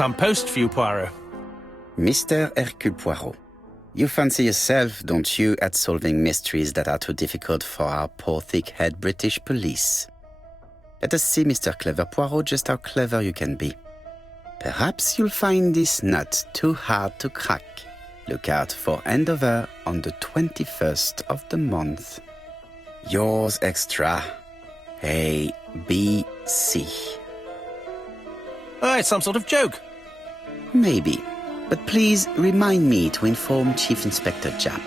some post for you, Poirot. Mr. Hercule Poirot, you fancy yourself, don't you, at solving mysteries that are too difficult for our poor thick-head British police. Let us see, Mr. Clever Poirot, just how clever you can be. Perhaps you'll find this nut too hard to crack. Look out for handover on the 21st of the month. Yours extra, A.B.C. Oh, it's some sort of joke. Maybe, but please remind me to inform Chief Inspector Japp.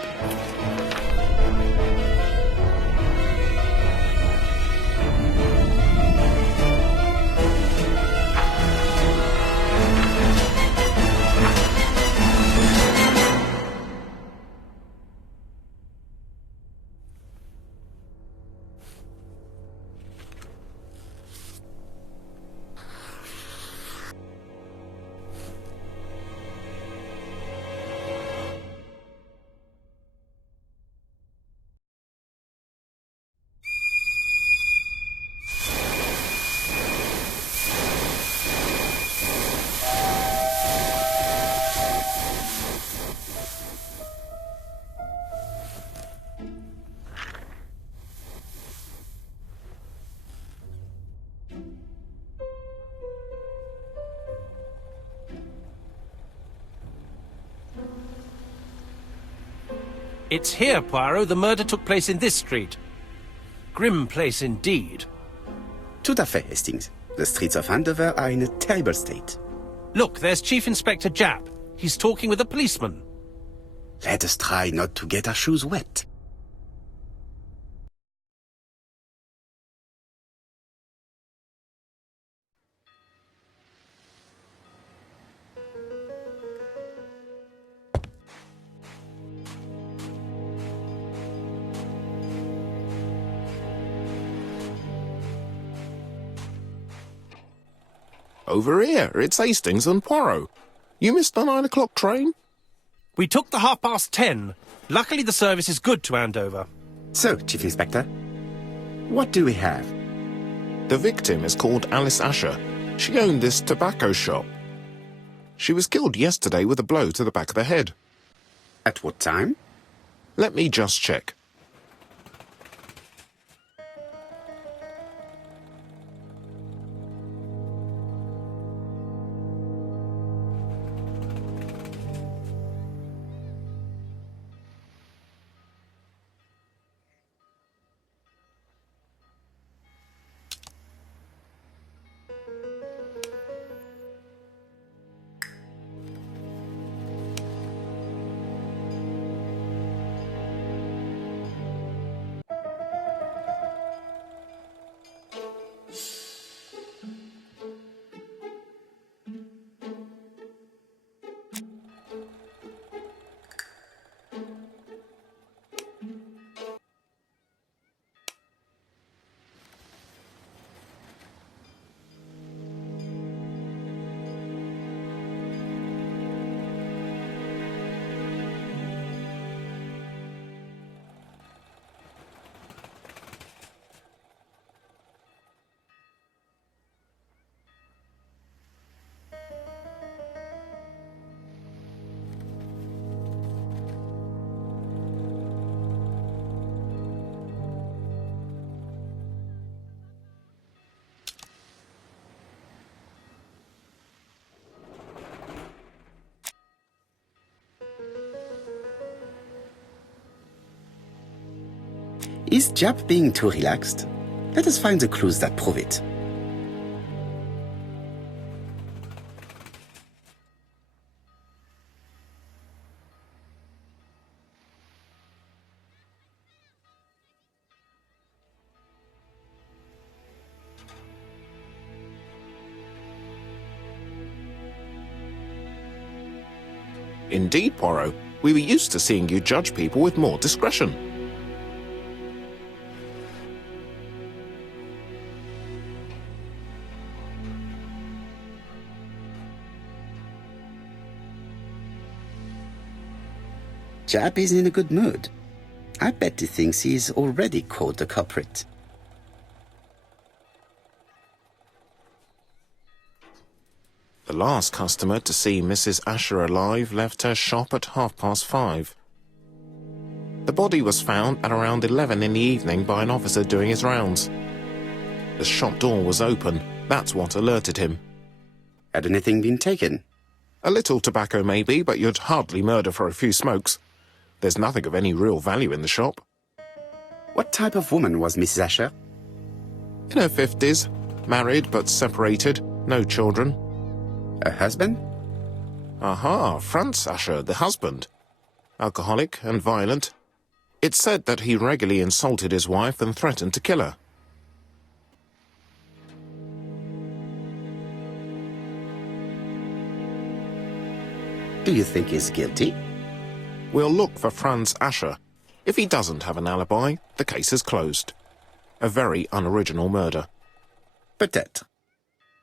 It's here, Poirot. The murder took place in this street. Grim place indeed. Tout à fait, Hastings. The streets of Andover are in a terrible state. Look, there's Chief Inspector Japp. He's talking with a policeman. Let us try not to get our shoes wet. Over here, it's Hastings and Poirot. You missed the 9 o'clock train? We took the 10:30. Luckily, the service is good to Andover. So, Chief Inspector, what do we have? The victim is called Alice Asher. She owned this tobacco shop. She was killed yesterday with a blow to the back of the head. At what time? Let me just check. Is Japp being too relaxed? Let us find the clues that prove it. Indeed, Poirot. We were used to seeing you judge people with more discretion. Japp is in a good mood. I bet he thinks he's already caught the culprit. The The last customer to see Mrs. Asher alive left her shop at 5:30. The body was found at around 11 in the evening by an officer doing his rounds. The shop door was open. That's what alerted him. Had anything been taken? A little tobacco maybe, but you'd hardly murder for a few smokes. There's nothing of any real value in the shop. What type of woman was Mrs. Asher? In her 50s, married but separated, no children. Her husband? Aha, Franz Asher, the husband. Alcoholic and violent. It's said that he regularly insulted his wife and threatened to kill her. Do you think he's guilty? We'll look for Franz Asher. If he doesn't have an alibi, the case is closed. A very unoriginal murder. Peut-être.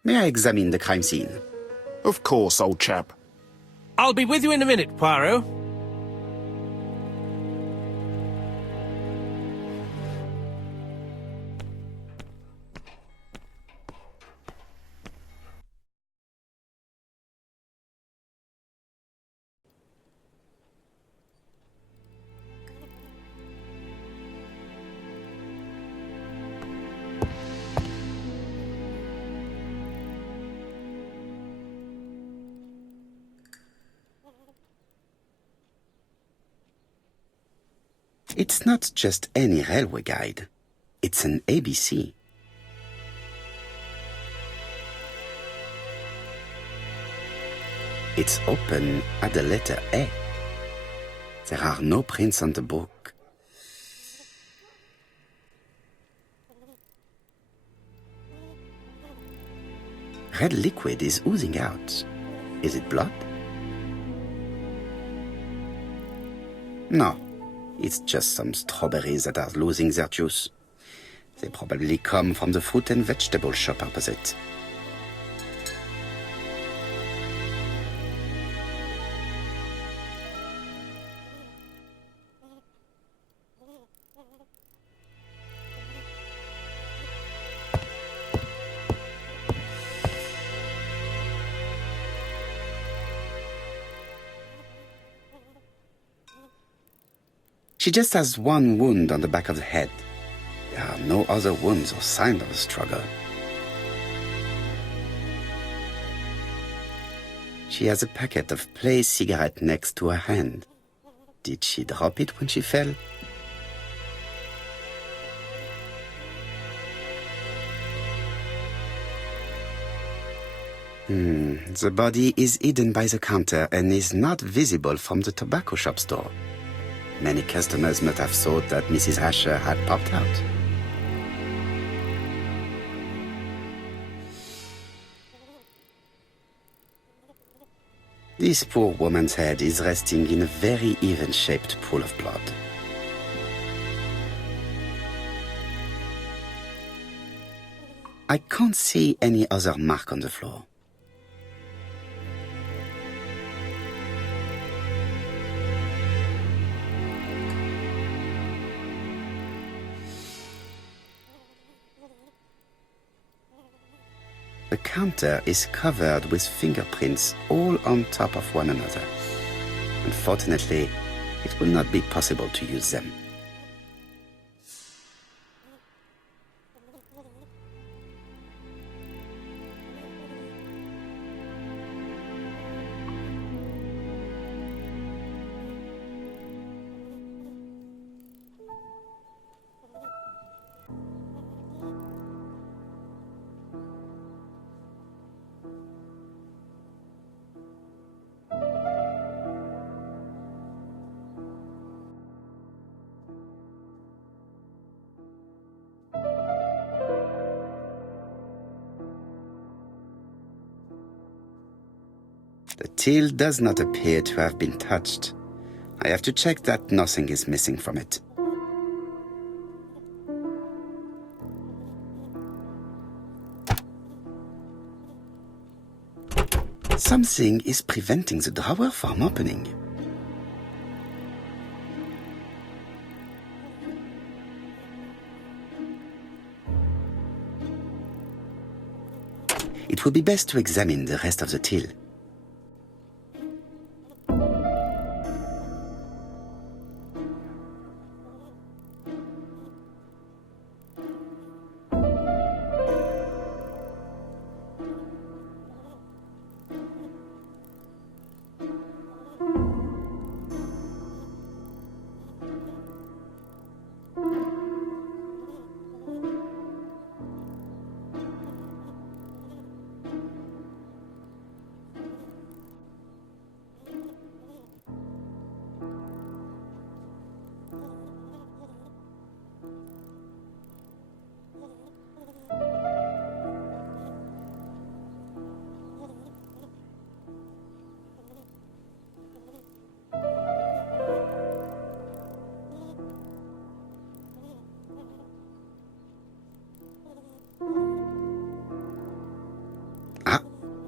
May I examine the crime scene? Of course, old chap. I'll be with you in a minute, Poirot. It's not just any railway guide. It's an ABC. It's open at the letter A. There are no prints on the book. Red liquid is oozing out. Is it blood? No. It's just some strawberries that are losing their juice. They probably come from the fruit and vegetable shop opposite. She just has one wound on the back of the head. There are no other wounds or signs of a struggle. She has a packet of Play cigarette next to her hand. Did she drop it when she fell? The body is hidden by the counter and is not visible from the tobacco shop store. Many customers must have thought that Mrs. Asher had popped out. This poor woman's head is resting in a very even-shaped pool of blood. I can't see any other mark on the floor. The counter is covered with fingerprints all on top of one another. Unfortunately, it will not be possible to use them. The till does not appear to have been touched. I have to check that nothing is missing from it. Something is preventing the drawer from opening. it would be best to examine the rest of the till.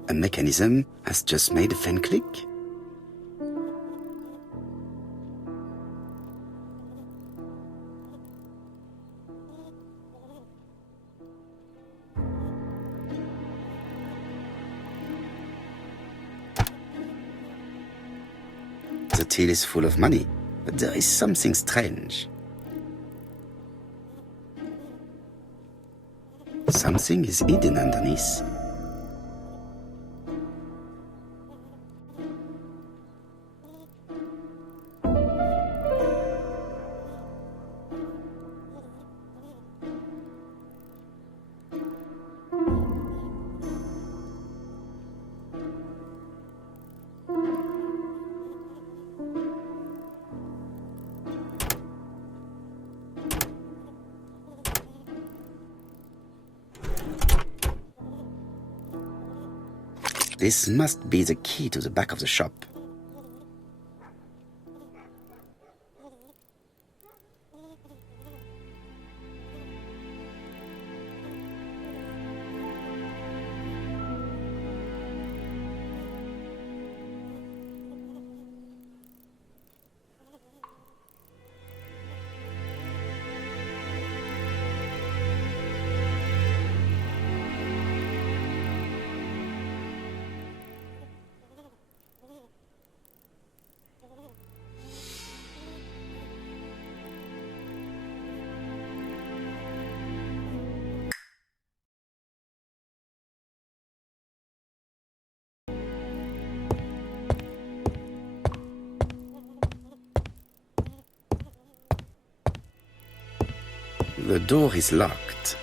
A mechanism has just made a faint click. The till is full of money, but there is something strange. Something is hidden underneath. This must be the key to the back of the shop. The door is locked.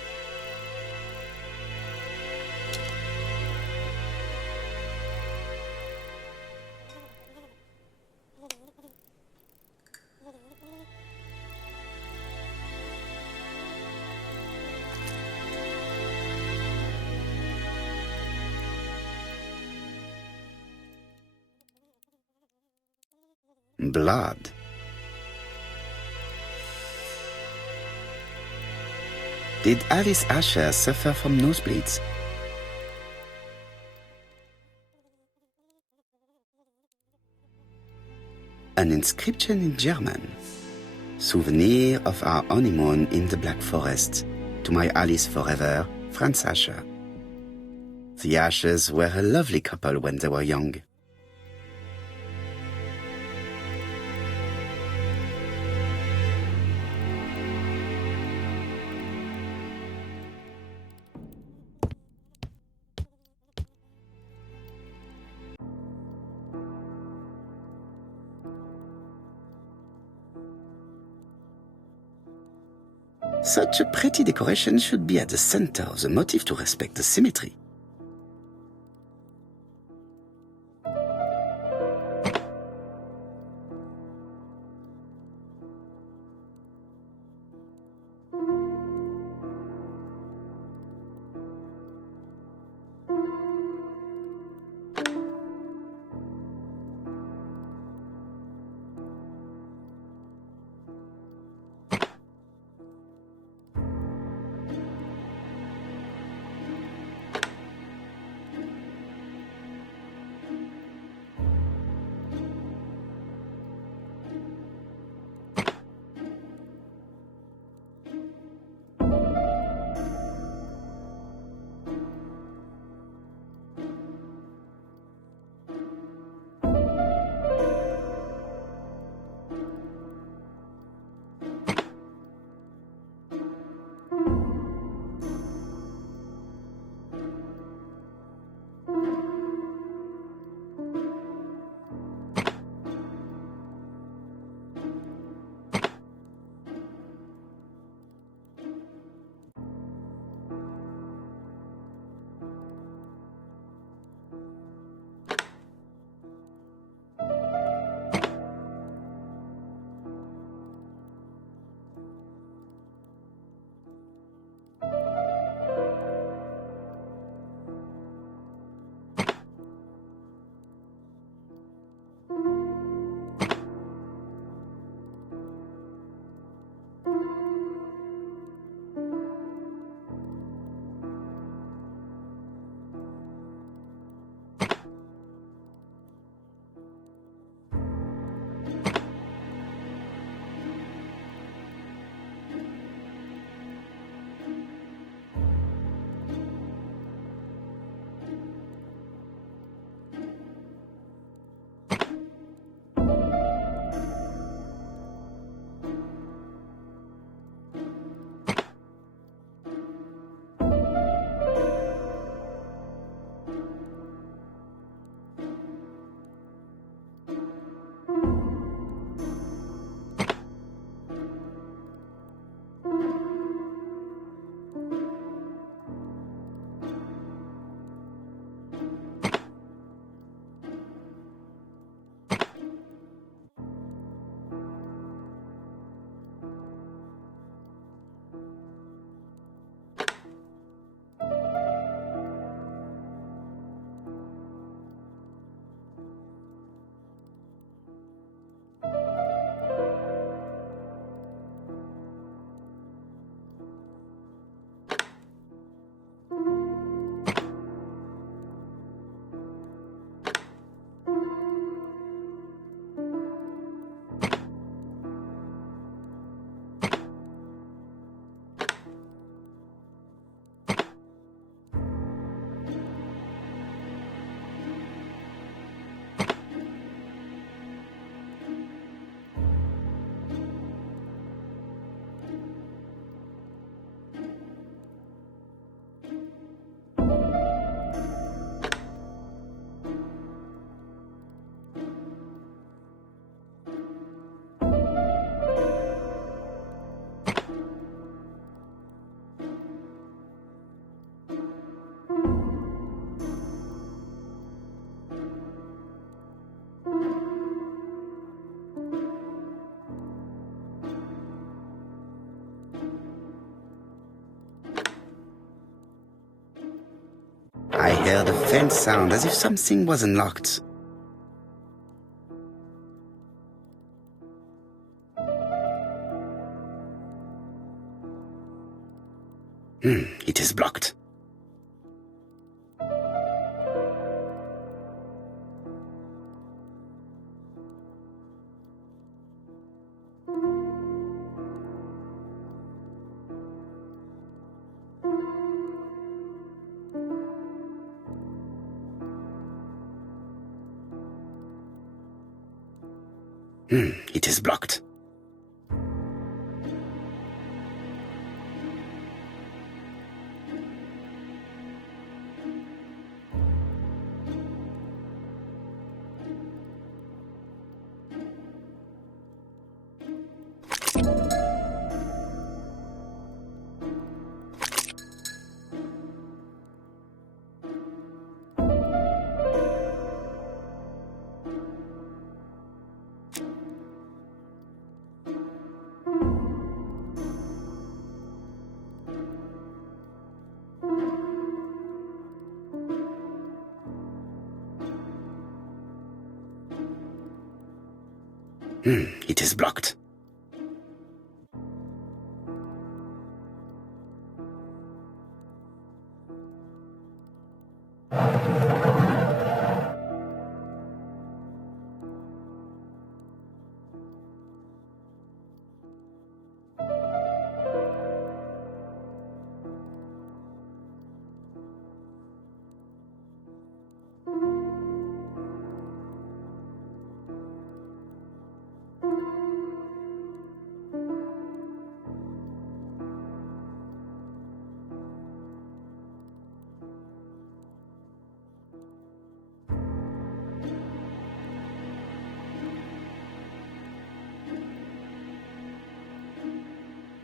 Blood. Did Alice Asher suffer from nosebleeds? An inscription in German. Souvenir of our honeymoon in the Black Forest. To my Alice forever, Franz Asher. The Ashers were a lovely couple when they were young. Such a pretty decoration should be at the center of the motif to respect the symmetry. I heard a faint sound as if something was unlocked. It is blocked. It is blocked. It is blocked.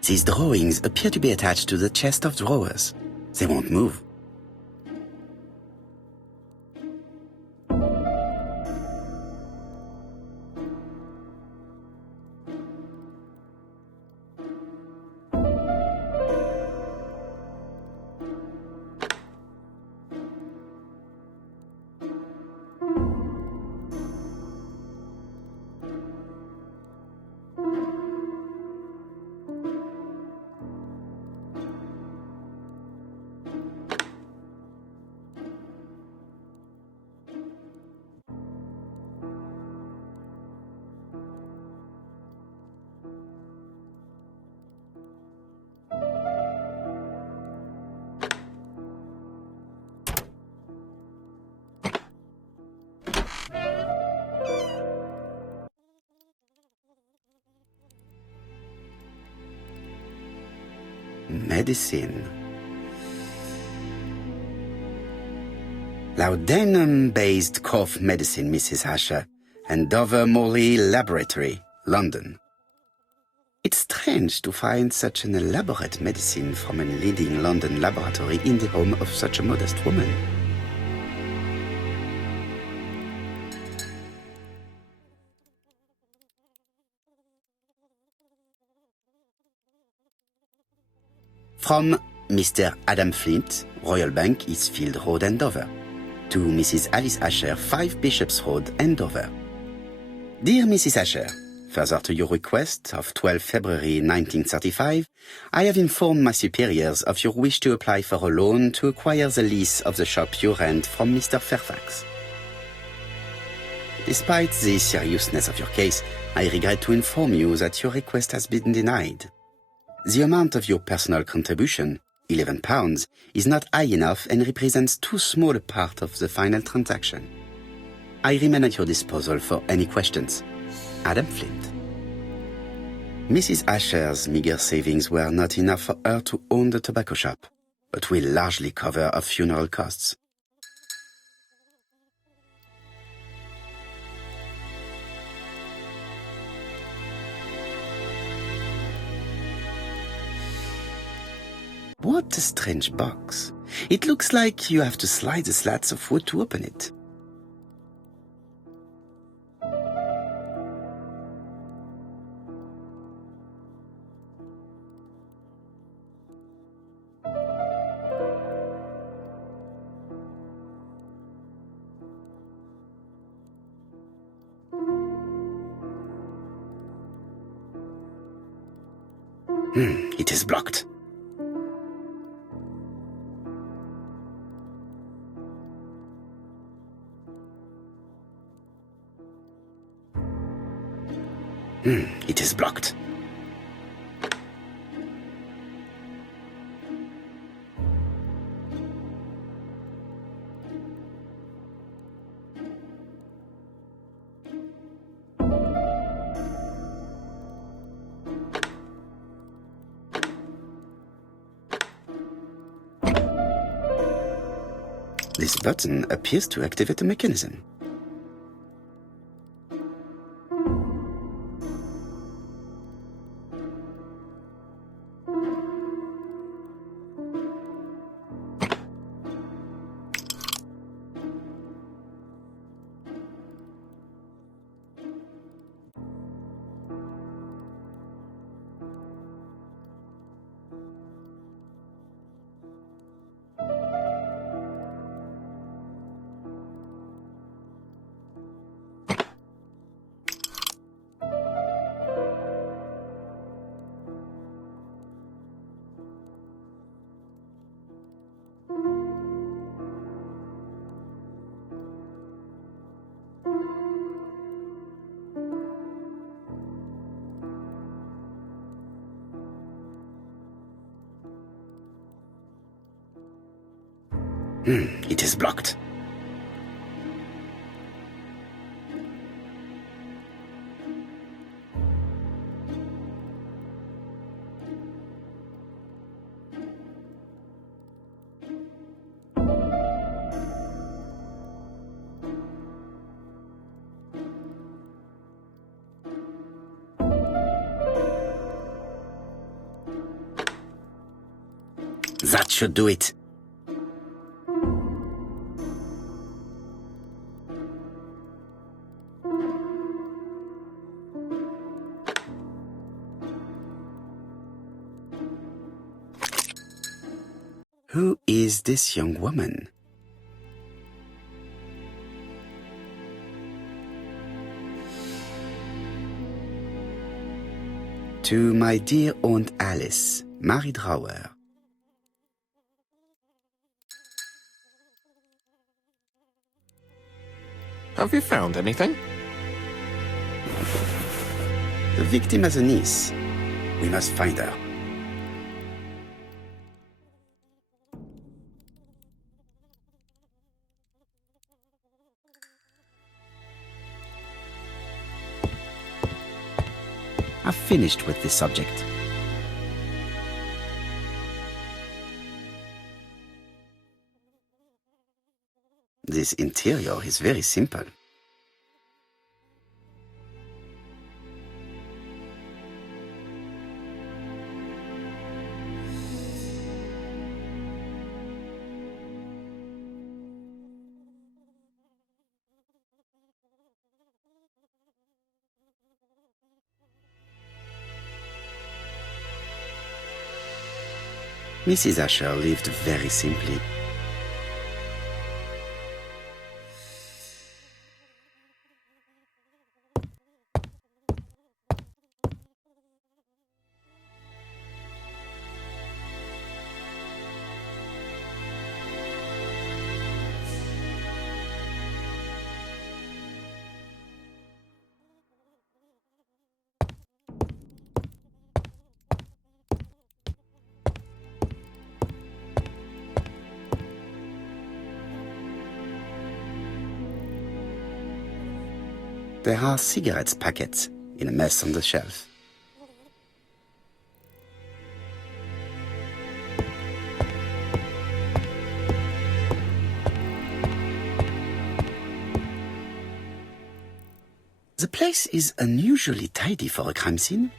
These drawings appear to be attached to the chest of drawers. They won't move. Medicine. Laudanum-based cough medicine, Mrs. Asher, and Dover Morley Laboratory, London. It's strange to find such an elaborate medicine from a leading London laboratory in the home of such a modest woman. From Mr. Adam Flint, Royal Bank, Eastfield Road, Andover, to Mrs. Alice Asher, 5 Bishops Road, Andover. Dear Mrs. Asher, further to your request of 12 February 1935, I have informed my superiors of your wish to apply for a loan to acquire the lease of the shop you rent from Mr. Fairfax. Despite the seriousness of your case, I regret to inform you that your request has been denied. The amount of your personal contribution, £11, is not high enough and represents too small a part of the final transaction. I remain at your disposal for any questions. Adam Flint. Mrs. Asher's meager savings were not enough for her to own the tobacco shop, but will largely cover her funeral costs. What a strange box. It looks like you have to slide the slats of wood to open it. It is blocked. It is blocked. This button appears to activate the mechanism. It is blocked. That should do it. Who is this young woman? To my dear Aunt Alice, Mary Drower. Have you found anything? The victim has a niece. We must find her. I've finished with this subject. This interior is very simple. Mrs. Asher lived very simply. There are cigarette packets in a mess on the shelf. The place is unusually tidy for a crime scene.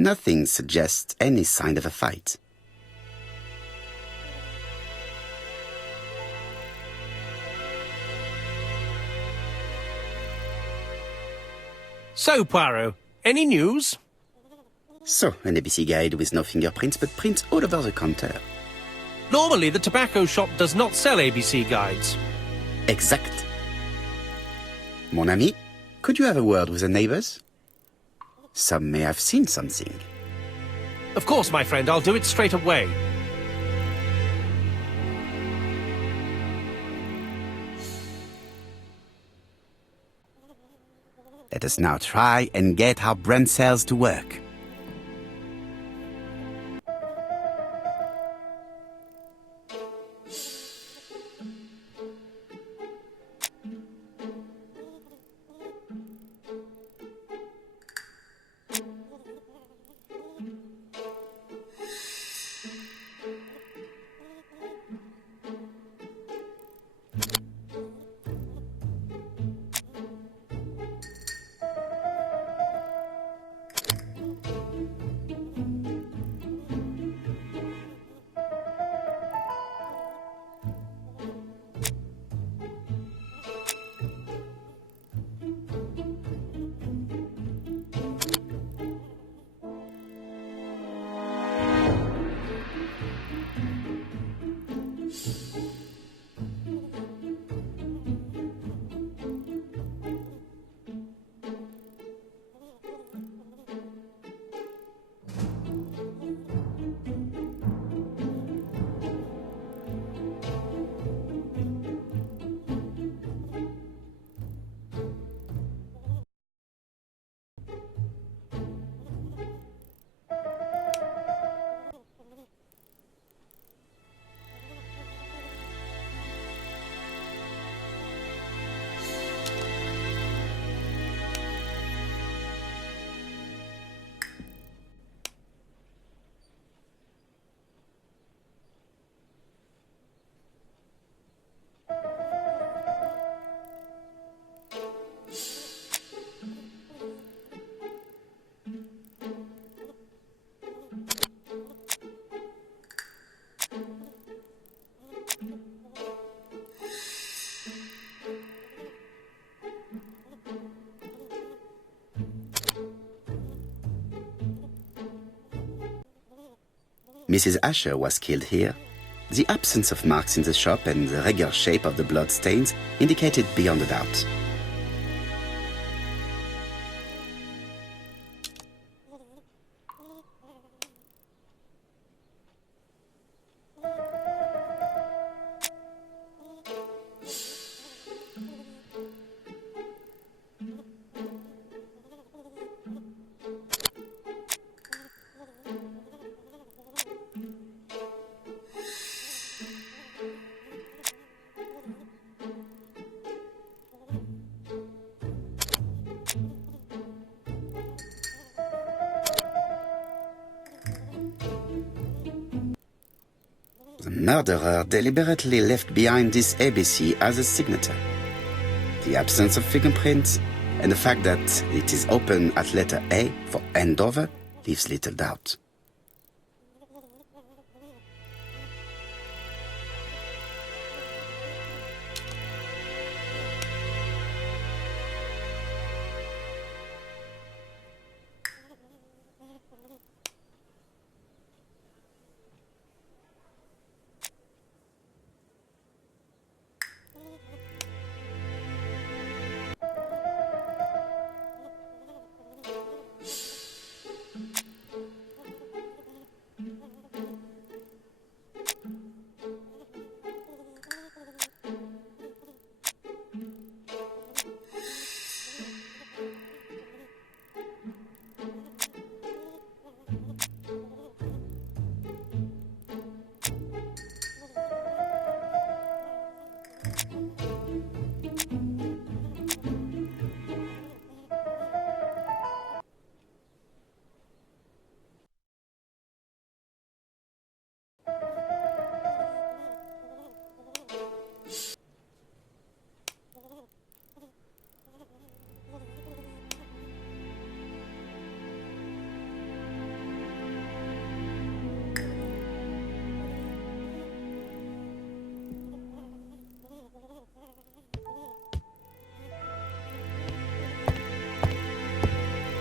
Nothing suggests any sign of a fight. So, Poirot, any news? So, an ABC guide with no fingerprints, but prints all over the counter. Normally, the tobacco shop does not sell ABC guides. Exact. Mon ami, could you have a word with the neighbors? Some may have seen something. Of course, my friend, I'll do it straight away. Let us now try and get our brain cells to work. Mrs. Asher was killed here. The absence of marks in the shop and the regular shape of the blood stains indicated beyond a doubt. The murderer deliberately left behind this ABC as a signature. The absence of fingerprints and the fact that it is open at letter A for Andover leaves little doubt.